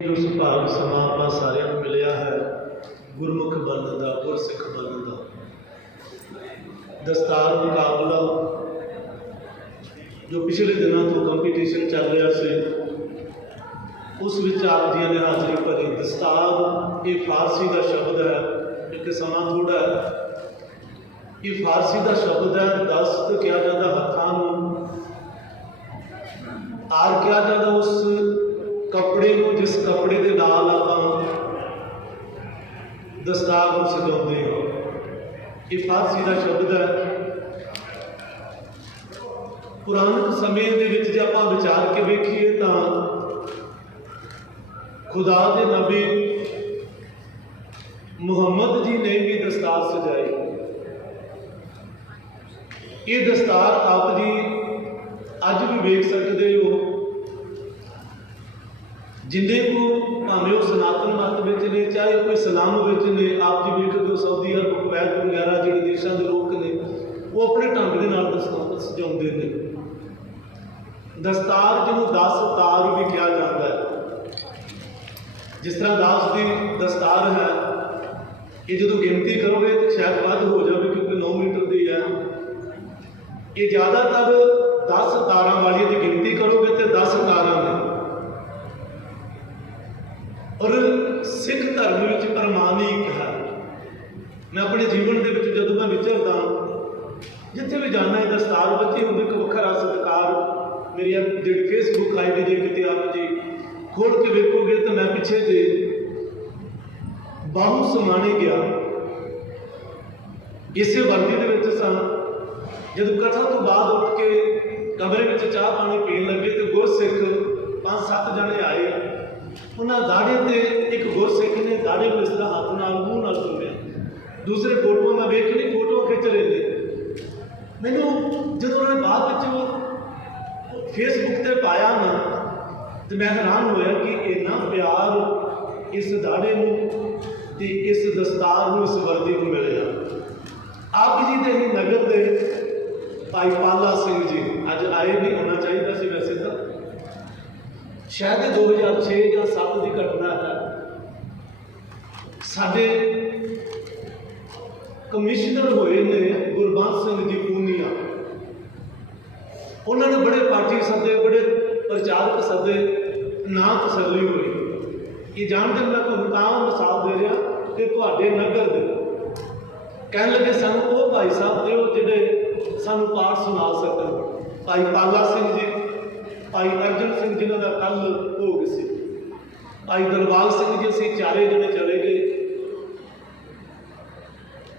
जो सुभाग समा अपना सारिਆਂ ਨੂੰ मिलिया है गुरमुख बनने का, गुरसिख बनने का दस्तार मुकाबला जो पिछले दिनों तो कंपीटिशन चल रहा से उस विच आप जी ने हाजिरी भरी। दस्तार ये फारसी का शब्द है, एक समा थोड़ा है, ये फारसी का शब्द है। दस्त क्या जाता हथां आर क्या जाता उस कपड़े को जिस कपड़े के नाल आप दस्तार को सजाते हो, ये फारसी का शब्द है। पुराने समय के जो आप विचार के वेखिए तो खुदा के नबी मुहम्मद जी ने भी दस्तार सजाई। ये दस्तार आप जी अज भी वेख सकते हो, जिन्हें को भावें वो सनातन मत में ने चाहे कोई इस्लाम में ने, आप जी वेखते हो सऊदी अरब कुवैत वगैरह जो देशों के लोग ने वो अपने ढंग के नाल दस्तार सजाते हैं। दस्तार जिन्होंने 10 तार भी कहा जाता है, जिस तरह दास की दस्तार है, ये जो गिनती करोगे तो शायद वध हो जाए क्योंकि 9 मीटर की है। ये ज़्यादातर 10 तारा वाली की गिनती करोगे तो 10 तारा ने। और सिख धर्म में प्रमाणिक है। मैं अपने जीवन के जो मैं विचरदा जिथे भी जाना है दस्तार बच्चे होंगे एक वखरा सत्कार। मेरी जी फेसबुक आई डी जो कि आप जी खोल के वेखोगे तो मैं पिछे जे बाहू समाने गया इसे वर्दी के सन। जब कथा तो बाद उठ के कमरे में चाह पानी पीन लगे तो गुरसिख 5-7 जने आए। उन्होंने दाड़े से एक गुरसिख ने दाड़े को इस तरह हाथ नाल मूँह नाल चुमिया। दूसरे फोटो मैं वेखनी फोटो खिंच रहे थे। मैनू जो उन्होंने बाद फेसबुक से पाया ना तो मैं हैरान होया कि इन्ना प्यार इस दाड़े में इस दस्तार में इस वर्दी को मिले। आप जी के ही नगर के भाई पाला सिंह जी अज आए भी होना चाहिए सी। वैसे तो शायद 2006 या 7 की घटना है। साडे कमिश्नर होए ने गुरबंस सिंह जी पूनिया, उन्होंने बड़े पार्टी सदे, बड़े प्रचारक सदे, ना तसली हुई। ये जानते मैं भुगतान मिसाल दे रहा कि तुहाडे नगर दे कह लगे सानू वो भाई साहब दो जिहड़े सानू पाठ सुना सकन। भाई पाला सिंह जी, भाई अर्जन सिंह जिन्हों का कल भोग सी, भाई दरबार सिंह जी असीं चारे जने चले गए।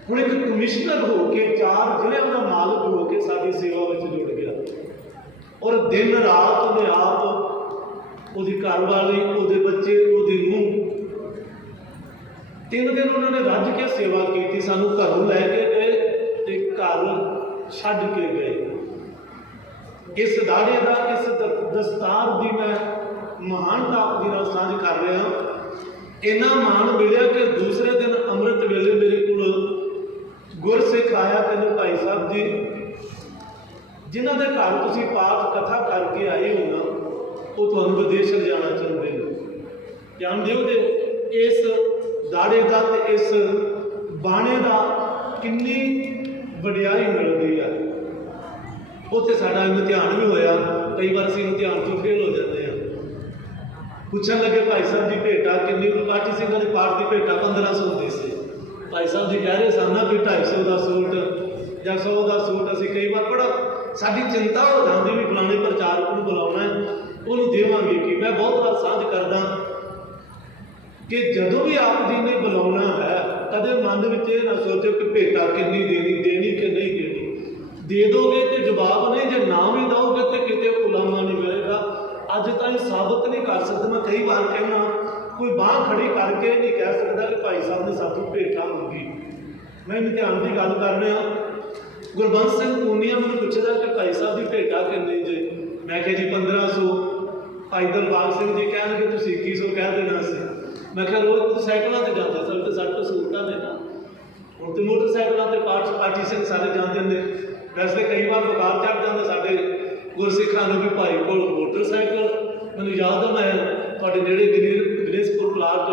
हुण एक कमिश्नर हो के 4 जिले का मालिक हो के साडी सेवा में जुड़ गया और दिन रात उन्हें आप उसकी घरवाली, उसके बच्चे, उसकी नूह 3 दिन उन्होंने रज के सेवा की। सानू घरों लैके गए तो घर छड्ड के गए। इस दाड़े का, इस दस्तार की मैं महानता आपकी नाल साझ कर रहा। इन्ना मान मिलिया कि दूसरे दिन अमृत वेले मेरे को गुरसिख आया, कहते भाई साहब जी जिन्हों के घर तुम पाठ कथा करके आए हो ना वो तुहानू विदेश जाना चाहते हैं। जानते हो जो इस दाड़े का तो इस बाणे का कितनी वडियाई मिलती है। उत्थे साडा इम्तिहान भी होया, कई बार असीं इम्तिहान चों फेल हो जाते हैं। पूछन लगे भाई साहब जी भेटा कितनी, पाठी सिंघां दे पाठ की भेटा 1500 होंदी सी। भाई साहब जी कह रहे सन भी 250 का सूट या 100 का सूट। असीं कई बार बड़ा साडी चिंता हो जाती भी फलाने प्रचारक को बुलाना है उन्होंने देवांगे कि। मैं बहुत बार साझ करदा कि जदों भी आप जी ने बुलाना है कदे मन में यह ना सोचो कि भेटा कितनी देनी कि नहीं देनी। दे दोगे तो जवाब नहीं, जो ना भी दोगे तो कितने उलामा नहीं मिलेगा। अज तक साबित नहीं कर सकते। मैं कई बार कहना कोई बांह खड़ी करके नहीं कह सकता कि भाई साहब ने साथों भेटा मंगी। मैं इम्तिहान की गल कर रहा। गुरबंस सिंह पूनिया मैंने पूछता कि भाई साहब की भेटा कितनी जी। मैं कहा जी 1500। भाई दलबाग सिंह जी कह लगे तुम 2100 कह देना से। मैं क्या रोज तो साइकिलों से जाते सब तो साढ़े सहूलत ने ना हम तो मोटरसाइकिलों से पार्टी सिंह सारे जाते हैं। वैसे कई बार बुखार चढ़ जाता साढ़े गुरसिखां ने भी भाई को मोटरसाइकिल। मैं याद है मैं थोड़े नेड़े विलेजपुर प्लाट,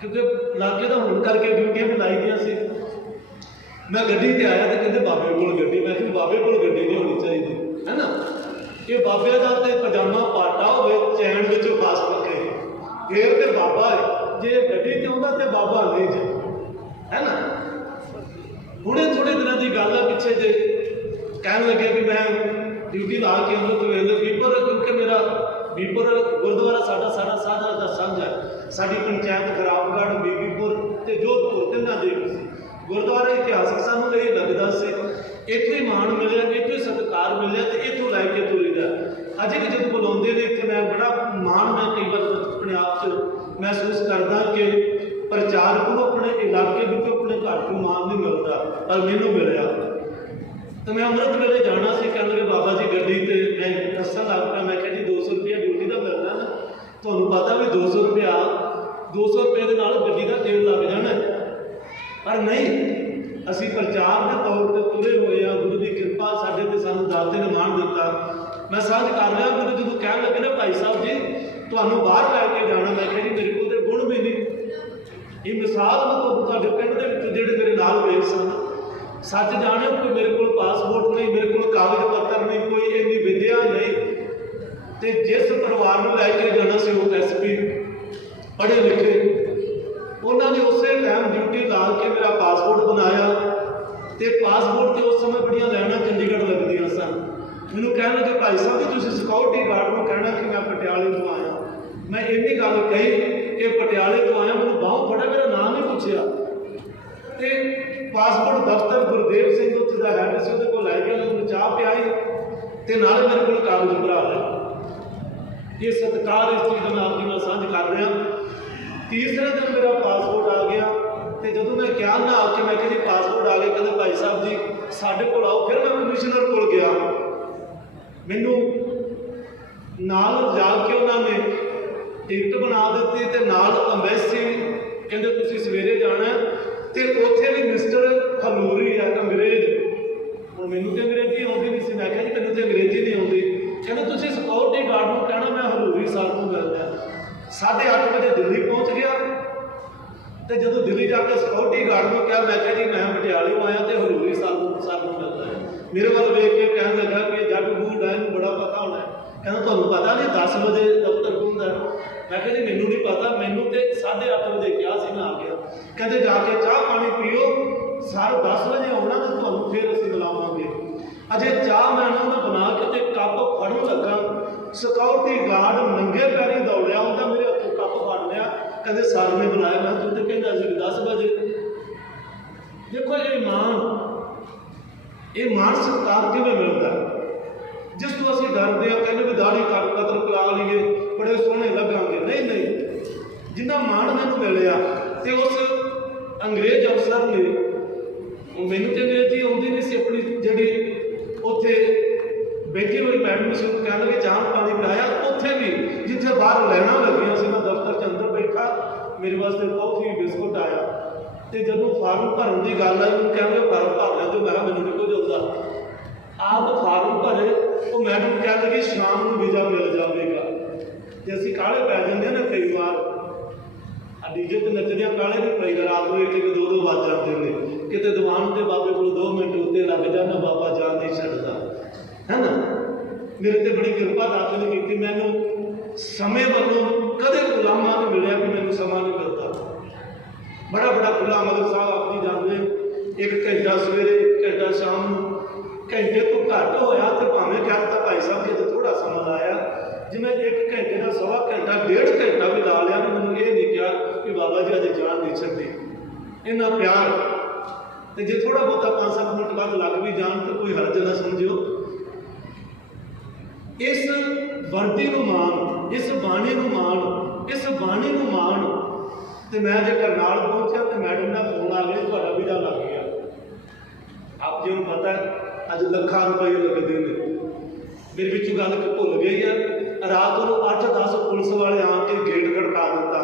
क्योंकि लागे का होने करके ड्यूटियां भी लाई दी सी। मैं गड्डी ते आया तो कहते बाबे कोल गड्डी, मैं कि बाबे कोल गड्डी नहीं होनी चाहिए, है ना। ये बाबे का तो पजामा पाटा हो चैन में पास रखे फिर तो बाबा है, जे गड्डी ते आउंदा ते बाबा नहीं जे, है ना। हुणे थोड़े दिनों की गल है, पिछे जे कहन लगे कि मैं ड्यूटी ला के आऊँ तो वेले बीपर, क्योंकि मेरा बीपर गुरुद्वारा साडा साझा दा साझा है, साडी पंचायत खराबगढ़ बीबीपुर ते जोधपुर तिन्ना दे गुरुद्वारा इतिहासक सानू ये लगता से इतों ही मान मिले, इतों ही सत्कार मिले, तो इतों लैके तुरीदा। अजे भी जब बुलाते हैं इतने मैं बड़ा मान, मैं कई बार अपने आप से महसूस करता कि प्रचारक को अपने इलाके में अपने घर को मान नहीं मिलता, पर मैनू मिलया। तो मैं अमृत वेले जाना से कह लगे बाबा जी गड्डी ते मैं दसन लग पाया, मैं कहा जी 200 रुपया ड्यूटी का मिलना ना, तुहानू पता भी 200 रुपया 200 रुपये के नाल गड्डी का तेल लग जाना, पर नहीं असी प्रचार के तौर पर तुरे हुए हैं। गुरु की कृपा साढ़े ते सानू दाते ने मान दिता। मैं साझ कर रहा गुरु जो कह लगे ना भाई साहब जी तुहानू बाहर लैके जाना, मैं कहा जी मेरे को गुण भी नहीं, ये मिसाल मतलब तुहाडे पिंड दे विच जिहड़े मेरे नाल गए सन, सच जाने कोई मेरे को पासपोर्ट नहीं, मेरे को कागज पत्र नहीं, कोई इन्नी विद्या नहीं, तो जिस परिवार में लैके जाना से वो SP पढ़े लिखे, उन्होंने उस टाइम ड्यूटी ला के मेरा पासपोर्ट बनाया, तो पासपोर्ट के उस समय बड़िया लाइना चंडीगढ़ लगदियां सन। मैनू कह लगे भाई साहब जी तुसीं सिक्योरिटी गार्ड को कहना कि मैं पटियाले तो आया। मैं इन्नी गल कही कि पटियाले तो आया, मैनू बाहों फड़ा, मेरा नाम नहीं पूछा, तो पासपोर्ट दफ्तर गुरदेव सिंह उत्थे दा हैड सी उहदे कोल लै गया, मैनू चाह पियाई ते नाले मेरे को कागज भरा लिया। ये सत्कार इस चीज़ में आपकी मैं साझ कर रहा। तीसरे दिन मेरा पासपोर्ट आ गया, तो जो मैं क्या ना आके मैं जी पासपोर्ट आ गया, कहते भाई साहब जी साढ़े को आओ। फिर मैं कमिश्नर को गया, मैनू नाल जाके उन्होंने टिकट बना दी, तो नाल अंबैसी कहते तुसीं सवेरे जाना, तो उत्थे भी मिस्टर हलूरी है अंग्रेज, हुण मैनू तो अंग्रेजी आउंदी नहीं सी, मैं कहा जी मैनू तो अंग्रेजी नहीं आउंदी, कहते तुसीं सिक्योरिटी गार्ड को कहना मैं हलूरी साहब को मिलदा। 8:30 बजे दिल्ली पहुँच गया, तो जो दिल्ली जाके सिक्योरिटी गार्ड को क्या, मैं कहा जी मैं पटियाले आया तो हलूरी साहब को मिलता है। मेरे वाल वेख के कह लगा कि जग बूढ़ है बड़ा पता होना है, कहना तुहानू पता नहीं 10 बजे दफ्तर खुलता है। मैं कहा जी मैनू नहीं पता, मैनू तो 8:30 बजे क्या सी मैं आ गया। कहते जाके चाह पानी पियो, सारे 10 बजे आना तो तुहानू फिर असीं बुलावांगे। अजे चाह मैं उन्होंने बना के कप फड़न लगा, सिक्योरिटी गार्ड नंगे पैरी दौड़िया, उन्हें मेरे हथों कप फड़ लिया, कहते सर ने बुलाया, मैं तू तो कहता सी 10 बजे। देखो ये मान सत्कार किवें मिलता है, जिस तो असीं डरदे हां, कहते भी दाढ़ी कतल करा लीए बड़े सोहने लगेंगे, नहीं नहीं, जिन्ना मान मैनू मिलिया तो उस अंग्रेज अफसर ने, मैनू तो अंग्रेजी आउंदी नहीं सी, अपनी जिहड़ी उत्थे बैठी हुई मैडम से कह लगे चाह पानी पिलाया, उत्थे भी जिथे बाहर लैना लगियां सी, मैं दफ्तर के अंदर बैठा, मेरे वास्ते कॉफी बिस्कुट आया, तो जो फार्म भरन की गल आई मैं कह लगे फार्म भर लै, तो मैं मैनू नहीं कुछ आता, आप फार्म भरे, वो मैडम कह लगी शाम को वीज़ा मिल जाएगा। तो असीं काले पै जाते हैं ना कई बार, डीजे तो नचदे काले नहीं पई, रात को 1-2 बज जाते हैं, कितने दीवान के बाबे को 2 मिनट उत्ते लग जाना, बाबा जान नहीं छड्डदा, है ना। मेरे ते बड़ी कृपा दाते ने की, मैनू समय वालों कदे गुलामा नहीं मिले कि मैनू समा नहीं मिलता। बड़ा बड़ा खुला अमल साहब आप जी जानते, 1 घंटा सवेरे 1 घंटा शाम, घंटे तो घट होया तो भावें कहता भाई साहब जी तो थोड़ा समा लाया, जिमें 1 घंटे का 1.25 घंटा 1.5 घंटा भी ला लिया, तो मैंने ये नहीं कहा कि बाबा जी अजे जान नहीं छड्डी। इन्ना प्यार, तो जे थोड़ा बहुता 5-7 मिनट बाद लग भी जान तो कोई हर्ज ना समझियो। इस वर्दी को मान, इस बाणी को मान, इस बाणी को मान, तो मैं जो करनाल पहुंचा तो मैडम का फोन आ गया, थोड़ा वीज़ा लग गया। आप जी पता है अज लाखां रुपये लगते हैं, मेरे बिचों गल भुल गई है, रात को 8-10 पुलिस वाले आके गेट खड़का दिता,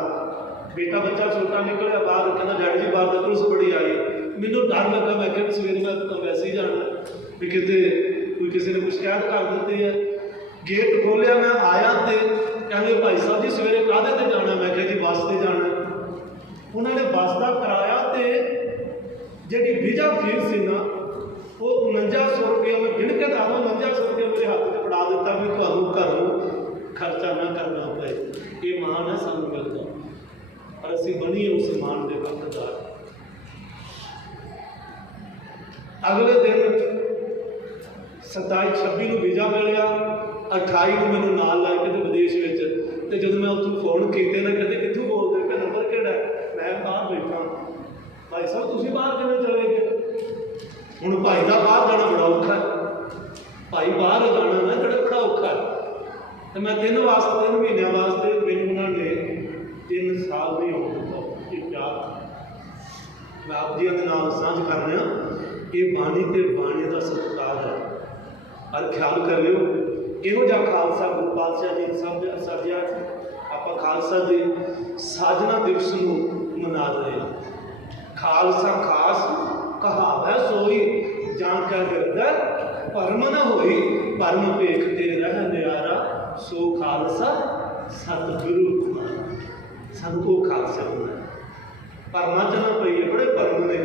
बेटा बच्चा छोटा निकलिया बाहर, कहना डैडी जी बाहर तो पुलिस बड़ी आई, मैनू डर लगा, मैं क्या सवेरे मैं तो वैसे ही जाना भी कितने कोई किसी ने कुछ शिकायत कर दी है। गेट खोलिया, मैं आया तो कहने भाई साहब जी सवेरे काहदे ते जाना, मैं क्या जी बस ਜਿਹੜੀ ਵੀਜ਼ਾ ਫੀਸ ਸੀ ਨਾ ਉਹ 4900 ਰੁਪਇਆ ਮੈਂ ਗਿਣ ਕੇ ਦੱਸਦਾ 4900 ਰੁਪਇਆ ਮੇਰੇ ਹੱਥ 'ਚ ਫੜਾ ਦਿੱਤਾ ਵੀ ਤੁਹਾਨੂੰ ਘਰ ਨੂੰ ਖਰਚਾ ਨਾ ਕਰਨਾ ਪਏ। ਇਹ ਮਾਣ ਹੈ ਸਾਨੂੰ ਮਿਲਦਾ, ਪਰ ਅਸੀਂ ਬਣੀਏ ਉਸ ਮਾਣ ਦੇ ਹੱਕਦਾਰ। ਅਗਲੇ ਦਿਨ 27-26 ਨੂੰ ਵੀਜ਼ਾ ਮਿਲਿਆ, 28 ਨੂੰ ਮੈਨੂੰ ਨਾਲ ਲੈ ਕੇ ਤੇ ਵਿਦੇਸ਼ ਵਿੱਚ। ਤੇ ਜਦੋਂ ਮੈਂ ਉੱਥੋਂ ਫੋਨ ਕੀਤੇ ਨਾ ਕਹਿੰਦੇ ਕਿੱਥੋਂ ਬੋਲਦੇ ਪਏ, ਨੰਬਰ ਕਿਹੜਾ? ਮੈਂ ਬਾਹਰ ਬੈਠਾ। ਭਾਈ ਸਾਹਿਬ ਤੁਸੀਂ ਬਾਹਰ ਕਿਵੇਂ ਚਲੇ ਗਏ? ਹੁਣ ਭਾਈ ਦਾ ਬਾਹਰ ਜਾਣਾ ਬੜਾ ਔਖਾ ਹੈ, ਭਾਈ ਬਾਹਰ ਜਾਣਾ ਨਾ ਜਿਹੜਾ ਬੜਾ ਔਖਾ ਹੈ। ਤੇ ਮੈਂ 3 ਮਹੀਨਿਆਂ ਵਾਸਤੇ ਮੈਨੂੰ ਉਹਨਾਂ ਨੇ 3 ਸਾਲ ਨਹੀਂ ਹੋਣ ਦਿੱਤਾ। ਇਹ ਪਿਆਰ ਮੈਂ ਆਪ ਜੀ ਦੇ ਨਾਲ ਸਾਂਝ ਕਰ ਰਿਹਾ। ਇਹ ਬਾਣੀ ਤੇ ਬਾਣੀ ਦਾ ਸਤਿਕਾਰ ਹੈ। ਪਰ ਖਿਆਲ ਕਰ ਲਿਓ, ਇਹੋ ਜਿਹਾ ਖਾਲਸਾ ਗੁਰੂ ਪਾਤਸ਼ਾਹ ਜੀ ਸਭ ਸਾਜਿਆ। ਆਪਾਂ ਖਾਲਸਾ ਦੇ ਸਾਜਨਾ ਦਿਵਸ ਨੂੰ ਮਨਾ ਰਹੇ ਹਾਂ। ਖਾਲਸਾ ਖਾਸ ਕਹਾਵੈ ਸੋਈ, ਜਾਣ ਕਰ ਕਰਦਾ ਭਰਮ ਨਾ ਹੋਈ। ਭਰਮ ਭੇਖ ਤੇ ਰਹਿ ਨਿਆਰਾ, ਸੋ ਖਾਲਸਾ ਸਤਿਗੁਰੂ। ਸਾਨੂੰ ਉਹ ਖਾਲਸਾ ਹੋਣਾ। ਭਰਮਾਂ 'ਚ ਨਾ ਪਈਏ, ਬੜੇ ਭਰਮ ਨੇ।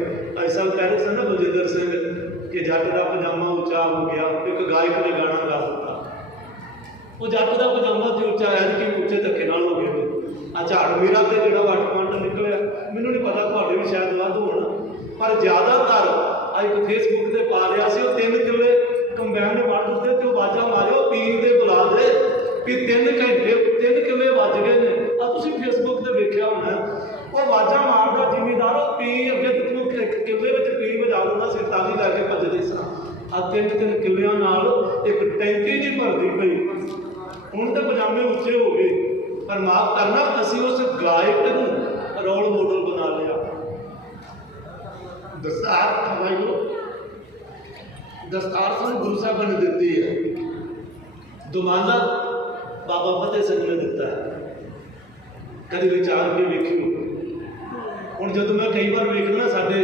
ਐਸਾ ਕਹਿ ਰਹੇ ਸਨ ਨਾ ਬਲਜਿੰਦਰ ਸਿੰਘ ਕਿ ਜੱਟ ਦਾ ਪਜਾਮਾ ਉੱਚਾ ਹੋ ਗਿਆ। ਇੱਕ ਗਾਇਕ ਨੇ ਗਾਣਾ ਗਾ ਦਿੱਤਾ, ਉਹ ਜੱਟ ਦਾ ਪਜਾਮਾ ਤੇ ਉੱਚਾ ਹੈ ਕਿ ਉੱਚੇ ਧੱਕੇ ਨਾਲ ਹੋ ਗਏ ਨੇ। ਆ ਝਾੜ ਮੇਰਾ ਤੇ ਜਿਹੜਾ ਵੱਟ ਨਿਕਲਿਆ, ਮੈਨੂੰ ਨਹੀਂ ਪਤਾ ਤੁਹਾਡੇ ਵੀ ਸ਼ਾਇਦ ਵੱਧ ਹੋਣ, ਪਰ ਜ਼ਿਆਦਾਤਰ ਅੱਜ ਇੱਕ ਫੇਸਬੁੱਕ ਤੇ ਪਾ ਰਿਹਾ ਸੀ ਉਹ 3 ਕਿੱਲੇ ਕੰਬਾਈਨ ਨੇ ਵੱਢ ਦਿੱਤੇ ਤੇ ਉਹ ਵਾਜਾ ਮਾਰਿਓ ਪੀਰ ਦੇ ਬੁਲਾ ਦੇ ਵੀ 3 ਕਿੱਲੇ ਵੱਜ ਗਏ ਨੇ। ਆ ਤੁਸੀਂ ਫੇਸਬੁੱਕ ਤੇ ਵੇਖਿਆ ਹੋਣਾ, ਉਹ ਵਾਜਾ ਮਾਰਦਾ ਜ਼ਿਮੀਂਦਾਰ, ਉਹ ਪੀ ਅੱਗੇ ਤੈਨੂੰ ਕਿੱਲੇ ਵਿੱਚ ਪੀ ਵਜਾ ਦਿੰਦਾ ਸੀ, ਤਾਲੀ ਲੈ ਕੇ ਭੱਜਦੇ ਸਾਂ। ਆ 3 ਕਿੱਲਿਆਂ ਨਾਲ ਇੱਕ ਟੈਂਕੀ ਜੀ ਭਰਦੀ ਪਈ। ਹੁਣ ਤਾਂ ਪਜਾਮੇ ਉੱਚੇ ਹੋ ਗਏ, ਪਰ ਮਾਫ ਕਰਨਾ ਅਸੀਂ ਉਸ ਗਾਇਕ ਨੂੰ ਰੋਲ ਮਾਡਲ ਬਣਾ ਲਿਆ। ਦਸਤਾਰ ਵਾਹਿਗੁਰੂ ਦਸਤਾਰ ਸਾਨੂੰ ਗੁਰੂ ਸਾਹਿਬਾਂ ਨੇ ਦਿੱਤੀ ਹੈ। ਦੁਮਾਲਾ ਬਾਬਾ ਫਤਿਹ ਸਿੰਘ ਨੇ ਦਿੱਤਾ ਹੈ। ਕਦੇ ਵਿਚਾਰ ਕੇ ਵੇਖਿਓ। ਹੁਣ ਜਦੋਂ ਮੈਂ ਕਈ ਵਾਰ ਵੇਖਦਾ ਸਾਡੇ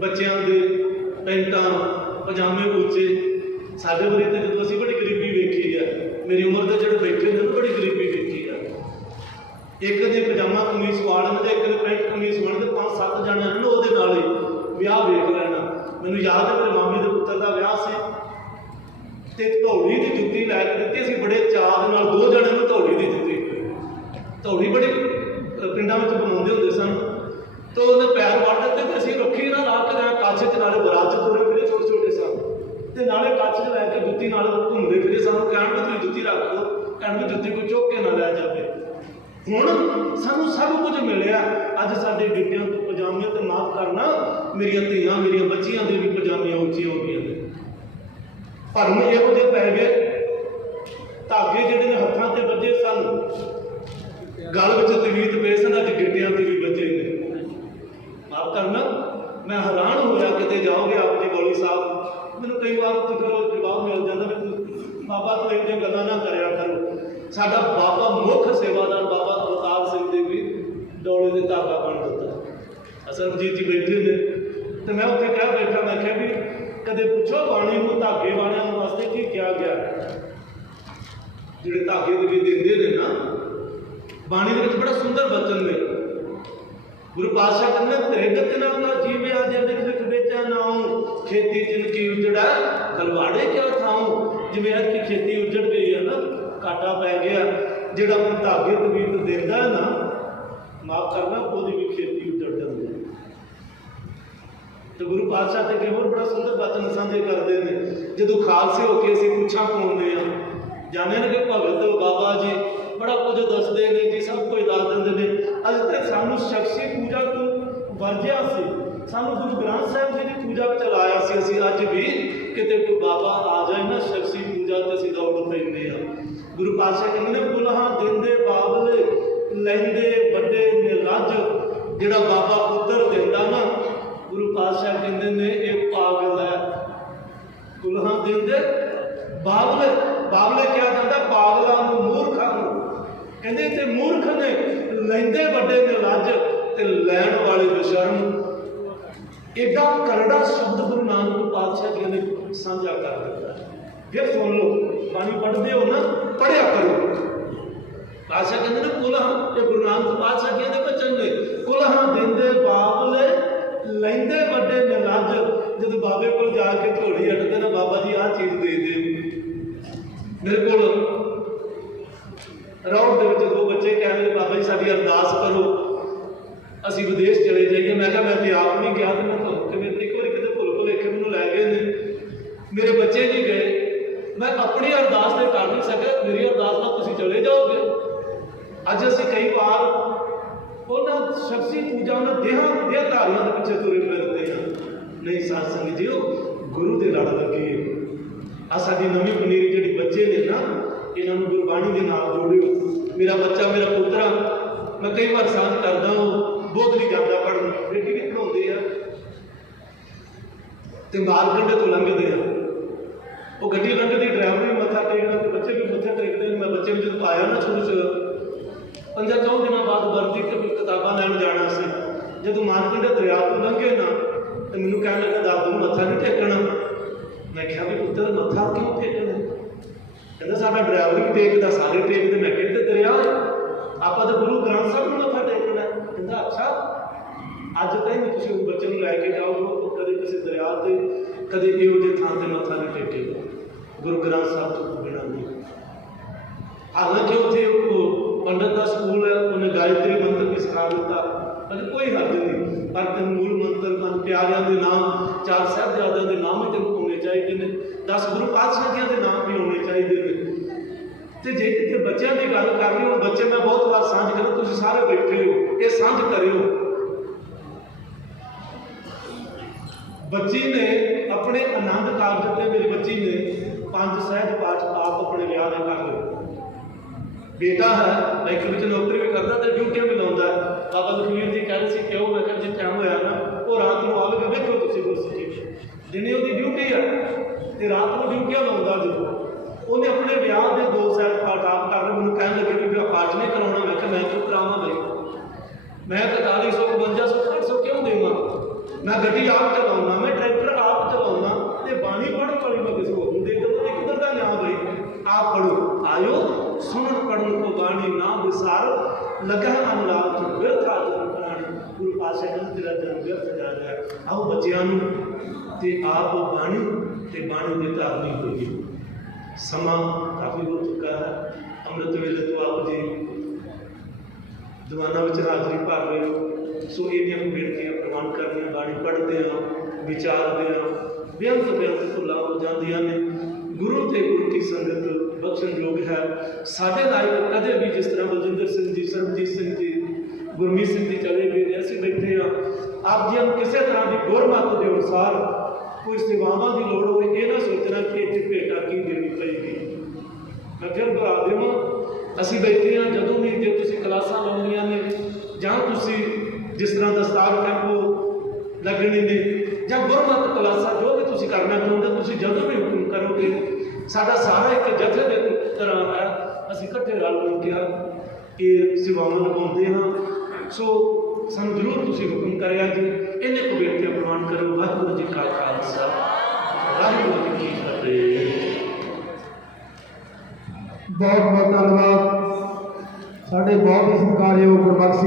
ਬੱਚਿਆਂ ਦੇ ਪੈਂਟਾਂ ਪਜਾਮੇ ਉੱਚੇ, ਸਾਡੇ ਵਾਰੀ ਤੇ ਜਦੋਂ ਅਸੀਂ ਬੜੀ ਗਰੀਬੀ ਵੇਖੀ ਹੈ, ਮੇਰੀ ਉਮਰ ਦੇ ਜਿਹੜੇ ਬੈਠੇ ਨੇ ਬੜੀ ਗਰੀਬੀ ਵੇਖੀ ਹੈ। ਇੱਕ ਦੇ ਪਜਾਮਾ ਕਮੀਜ਼ ਪਾ ਲੈਣ ਤੇ ਇੱਕ ਦੇ ਪੈਂਟ ਕਮੀਜ਼ ਪਾਉਣ ਤੇ 5-7 ਜਣਿਆਂ ਨੂੰ ਉਹਦੇ ਨਾਲ ਹੀ ਵਿਆਹ ਵੇਖ ਲੈਣਾ। ਮੈਨੂੰ ਯਾਦ ਹੈ ਮੇਰੇ ਮਾਮੇ ਦੇ ਪੁੱਤਰ ਦਾ ਵਿਆਹ ਸੀ ਤੇ ਧੌਲੀ ਦੀ ਜੁੱਤੀ ਲੈ ਕੇ ਦਿੱਤੀ। ਅਸੀਂ ਬੜੇ ਚਾਅ ਦੇ ਨਾਲ 2 ਜਣਿਆਂ ਨੂੰ ਧੌਲੀ ਦੀ ਜੁੱਤੀ, ਧੌਲੀ ਬੜੀ ਪਿੰਡਾਂ ਵਿੱਚ ਬਣਾਉਂਦੇ ਹੁੰਦੇ ਸਨ, ਤੇ ਉਹਨੇ ਪੈਰ ਵੜ ਦਿੱਤੇ ਤੇ ਅਸੀਂ ਰੱਖੀ ਨਾ ਲਾ ਕੇ ਕੱਛ 'ਚ ਨਾਲੇ ਬਰਾਤ 'ਚ ਤੁਰੇ ਫਿਰੇ ਛੋਟੇ ਸਨ ਤੇ ਨਾਲੇ ਕੱਛ 'ਚ ਲੈ ਕੇ ਜੁੱਤੀ ਨਾਲ ਘੁੰਮਦੇ ਫਿਰੇ। ਸਾਨੂੰ ਕਹਿਣ ਵੀ ਤੁਸੀਂ ਜੁੱਤੀ ਰੱਖ ਲਓ, ਕਹਿਣ ਵੀ ਜੁੱਤੀ ਕੋਈ ਚੁੱਕ ਕੇ ਨਾ ਲੈ ਜਾਵੇ। ਹੁਣ ਸਾਨੂੰ ਸਭ ਕੁਝ ਮਿਲਿਆ। ਅੱਜ ਸਾਡੇ ਗਿੱਟਿਆਂ ਤੋਂ ਪਜਾਮੇ ਤੇ ਮਾਫ ਕਰਨਾ, ਮੇਰੀਆਂ ਧੀਆਂ ਮੇਰੀਆਂ ਬੱਚੀਆਂ ਦੇ ਵੀ ਪਜਾਮੀਆਂ ਉੱਚੀਆਂ ਹੋ ਗਈਆਂ ਨੇ। ਭਰਮ ਇਹੋ ਜਿਹੇ ਪੈ ਗਏ, ਧਾਗੇ ਜਿਹੜੇ ਨੇ ਹੱਥਾਂ ਤੇ ਬੱਝੇ ਸਨ, ਗਲ ਵਿੱਚ ਤਵੀਤ ਪਏ ਸਨ, ਅੱਜ ਗਿੱਟਿਆਂ ਤੇ ਵੀ ਬੱਝੇ ਨੇ। ਮਾਫ ਕਰਨਾ, ਮੈਂ ਹੈਰਾਨ ਹੋਇਆ। ਕਿਤੇ ਜਾਓਗੇ ਆਪ ਜੀ ਬੋਲੀ ਸਾਹਿਬ, ਮੈਨੂੰ ਕਈ ਵਾਰ ਜਵਾਬ ਮਿਲ ਜਾਂਦਾ ਵੀ ਬਾਬਾ ਤੂੰ ਇਹੋ ਜਿਹੀਆਂ ਗੱਲਾਂ ਨਾ ਕਰਿਆ ਕਰੋ। ਸਾਡਾ ਬਾਬਾ ਮੁੱਖ ਸੇਵਾਦਾਰ ਬਾਬਾ ਅਵਤਾਰ ਸਿੰਘ ਦੇ ਵੀ ਡੋਲੇ ਦੇ ਧਾਗਾ ਬਣ ਦਿੱਤਾ। ਸਰਬਜੀਤ ਜੀ ਬੈਠੇ ਨੇ ਤੇ ਮੈਂ ਉੱਥੇ ਕਹਿ ਬੈਠਾ, ਮੈਂ ਕਿਹਾ ਵੀ ਕਦੇ ਪੁੱਛੋ ਬਾਣੀ ਨੂੰ ਧਾਗੇ ਬਾਣਿਆਂ ਵਾਸਤੇ ਕੀ ਕਿਹਾ ਗਿਆ? ਜਿਹੜੇ ਧਾਗੇ ਦੇ ਵੀ ਦਿੰਦੇ ਨੇ ਨਾ, ਬਾਣੀ ਦੇ ਵਿੱਚ ਬੜਾ ਸੁੰਦਰ ਬਚਨ ਨੇ। ਗੁਰੂ ਪਾਤਸ਼ਾਹ ਕਹਿੰਦੇ ਤ੍ਰਿਗਤ ਨਾ ਦਾ ਜੀਵਿਆ ਜੇ ਲਿਖ ਵੇਚਾ ਨਾਉ, ਖੇਤੀ ਜਿਨਕੀ ਉਜੜਾ ਖਲਵਾੜੇ ਕਿਆ ਥਾਉ। ਜਿਵੇਂ ਅੱਜ ਦੀ ਖੇਤੀ ਉਜੜ ਗਈ ਹੈ ਨਾ, ਘਾਟਾ ਪੈ ਗਿਆ। ਜਿਹੜਾ ਹੁਣ ਧਾਗੇ ਤਵੀਤ ਦਿੰਦਾ ਹੈ ਨਾ, ਮਾਫ ਕਰਨਾ, ਉਹਦੀ ਵੀ ਖੇਤੀ ਉਜੜ ਜਾਂਦੀ ਹੈ। ਤੇ ਗੁਰੂ ਪਾਤਸ਼ਾਹ ਤੇ ਹੋਰ ਬੜਾ ਸੁੰਦਰ ਬਚਨ ਸਾਂਝੇ ਕਰਦੇ ਨੇ। ਜਦੋਂ ਖਾਲਸੇ ਹੋ ਕੇ ਅਸੀਂ ਪੁੱਛਾਂ ਪਾਉਂਦੇ ਹਾਂ, ਜਾਣੇ ਨੇ ਕਿ ਭਗਤ ਬਾਬਾ ਜੀ ਬੜਾ ਕੁਝ ਦੱਸਦੇ ਨੇ ਜੀ, ਸਭ ਕੁਝ ਦੱਸ ਦਿੰਦੇ ਨੇ। ਅੱਜ ਤੱਕ ਸਾਨੂੰ ਸ਼ਖਸੀ ਪੂਜਾ ਤੋਂ ਵਰਜਿਆ ਸੀ, ਸਾਨੂੰ ਗੁਰੂ ਗ੍ਰੰਥ ਸਾਹਿਬ ਜੀ ਦੀ ਪੂਜਾ ਵਿੱਚ ਲਾਇਆ ਸੀ। ਅਸੀਂ ਅੱਜ ਵੀ ਕਿਤੇ ਕੋਈ ਬਾਬਾ ਆ ਜਾਏ ਨਾ ਸ਼ਖਸੀ ਪੂਜਾ ਤੇ ਅਸੀਂ ਦੌੜ ਪੈਂਦੇ ਹਾਂ। ਗੁਰੂ ਪਾਤਸ਼ਾਹ ਕਹਿੰਦੇ ਨੇ ਬੁਲਹਾਂ ਦਿੰਦੇ ਬਾਬਲੇ ਲੈਂਦੇ ਵੱਡੇ ਨਿਰਲੱਜ। ਜਿਹੜਾ ਬਾਬਾ ਪੁੱਤਰ ਦਿੰਦਾ ਨਾ, ਗੁਰੂ ਪਾਤਸ਼ਾਹ ਕਹਿੰਦੇ ਨੇ ਇਹ ਪਾਗਲ ਹੈ। ਬੁਲਹਾਂ ਦਿੰਦੇ ਬਾਬਲੇ, ਬਾਬਲੇ ਕਿਹਾ ਜਾਂਦਾ ਪਾਗਲਾਂ ਨੂੰ, ਮੂਰਖਾਂ ਨੂੰ। ਕਹਿੰਦੇ ਇੱਥੇ ਮੂਰਖ ਨੇ, ਲੈਂਦੇ ਵੱਡੇ ਨਿਰਲੱਜ ਤੇ ਲੈਣ ਵਾਲੇ ਬੇਸ਼ਰਮ। ਏਡਾ ਕਰੜਾ ਸ਼ਬਦ ਗੁਰੂ ਨਾਨਕ ਪਾਤਸ਼ਾਹ ਜੀ ਨੇ ਸਾਂਝਾ ਕਰ ਦਿੱਤਾ। ਫਿਰ ਸੁਣ ਲਓ, ਬਾਣੀ ਪੜ੍ਹਦੇ ਹੋ ਨਾ, ਪੜ੍ਹਿਆ ਕਰੋ। ਪਾਤਸ਼ਾਹ ਕਹਿੰਦੇ ਨੇ ਕੁਲਹਾਂ, ਇਹ ਗੁਰੂ ਨਾਨਕ ਪਾਤਸ਼ਾਹ ਜੀ ਦੇ ਬਚਨ ਨੇ, ਕੁਲਹਾਂ ਦਿੰਦੇ ਬਾਬਲੇ ਲੈਂਦੇ ਵੱਡੇ चीज़ दे दे। मेरे को रौड़ दे विच 2 बच्चे कह रहे बाबा जी साडी अरदास करो असी विदेश चले जाइए। मैं कहा मैं तो आप नहीं गया, तो मैं किवें एक बार किते भुल भुलेखे मैनूं लै गए ने, मेरे बच्चे नहीं गए, मैं अपनी अरदास तो कर नहीं सकिया, मेरी अरदास नाल तुसीं चले जाओगे। अज असीं कई बार उन्हां शख्सी पूजा उन्हां देहधारियों के पिछे तुरे फिरदे हैं। नहीं साध संगत जीओ, गुरु दे लड़ लगे। आ साडी नवीं पनीरी जिहड़ी बच्चे ने ना, इन्हां नूं गुरबाणी दे नाल जोड़िओ। मेरा बच्चा, मेरा पुत्रा, मैं कई बार साझ करदा हूँ बहुत नहीं जाता पढ़न, बेटी भी पढ़ाते हैं तो मालकंडे तो लंघते हैं, वो गड्डी लंघती ड्राइवर भी मत्था टेकना तो बच्चे भी मत्था टेकते हैं। मैं बच्चे जो पाया ना शुरू से 5-4 दिन बाद वर्दी किताबा लैन जाना से, जो मालकंडे दरिया तो लंघे ना तो मैनू कह लगा दादू मत्था नहीं टेकना। मैं कहा भी पुत्र मत्था क्यों टेकना? कहता साडा ड्राइवर भी टेकदा, सारे टेकते। मैं कहते दरिया आप तो गुरु ग्रंथ साहब को मत्था टेकना। कहता अच्छा अज तक तुम बच्चे लैके जाओगे तो कदे किसी दरिया से कदे इहो जे थां ते मत्था नहीं टेकेगा, गुरु ग्रंथ साहब तो बिना नहीं। हालांकि उत्थे पंडित का स्कूल है, उन्हें गायत्री मंत्र भी सिखा दिता, मतलब कोई हद नहीं, पर तेन मूल मंत्र मन प्यारियां के नाम, 4 साहिबजादियां के नाम भी तेन होने चाहिए ने, 10 गुरु पातशाहियां के नाम भी होने चाहिए ने। तो जे कितने बच्चों की गल कर रही हो, बच्चे मैं बहुत बार सांझ करा, तुम सारे बैठे हो, ये सांझ करियो। बच्ची ने अपने आनंद कारज से, मेरी बच्ची ने 5 सहज पाठ आप अपने विआह में कर लो। बेटा है बैंक में नौकरी भी करता तो ड्यूटियां भी लाता है। बाबा लखवीर जी कह रहे थे क्यों? मैं कहा जिस टाइम होया ना वो रात को आवेगा, देखो तुम गुरसिटी दिने वो ड्यूटी है तो रात को ड्यूटियां लाता। जो उन्हें अपने विआह के 2 सहज पाठ आप कर रहे, मैंने कह लगे भी पाठ नहीं कराना। मैं कहा मैं क्यों करावा भाई, मैं 4100 5200 800 क्यों देवा? मैं गड्डी आप चलाऊना, मैं ट्रैक्टर आप चलाऊना, तो बाणी पढ़ने वाली मैं किसी होर दे दो। किधर का न्याय भाई? आप पढ़ो, आयो सुनन पढ़न को बाणी ना विसार, लगा अनुराग व्यर्थ आचरण कराणी। गुरु पातशाह ने तेरा जन्म व्यर्थ जा रहा है। आओ बच्चों ते आप बाणी ते बाणी दे धारनी होगी। समा काफ़ी हो चुका है, अमृत वेले तो आप जी दीवाना में हाजरी भर रहे हो। सो इन्नियां बेनतियां प्रवान करनी, बाणी पढ़ते हैं, विचारते हैं, बेअंत बेअंत भुलां हो जांदियां ने। गुरु ते गुरु की संगत बख्शण योग है। साढ़े लायक कदे भी जिस तरह बलजिंदर सिंह जी, सरबजीत सिंह जी, गुरमीत सिंह जी चले गए, असीं बैठे हाँ। आप जी हम किसी तरह की गुरमत के अनुसार कोई सेवावां की लोड़ हो, ये ना सोचना कि इतनी भेटा की देनी पेगी। मैं फिर दोहरा देवां, असीं बैठे हाँ जदों भी जे तुसीं क्लासां लाउणियां ने जां तुसीं जिस तरह दस्तार कैंप लगने ने जां गुरमत क्लासां जो भी तुसीं करना चाहुंदे, तुसीं जदों भी हुक्म करोगे, साडा सारा एक जथे के तरह है, असीं इकट्ठे रल मिल के ये सेवावां निभाउंदे हाँ। सो सानूं जरूर तुसीं हुक्म करिया जी, इन्ने को बेनतियां प्रवान करो। वाहिगुरू जी का खालसा, वाहिगुरू जी की फतेह। बहुत बहुत धन्यवाद साढ़े बहुत ही सत्कारयोग गुरबख्श सिंह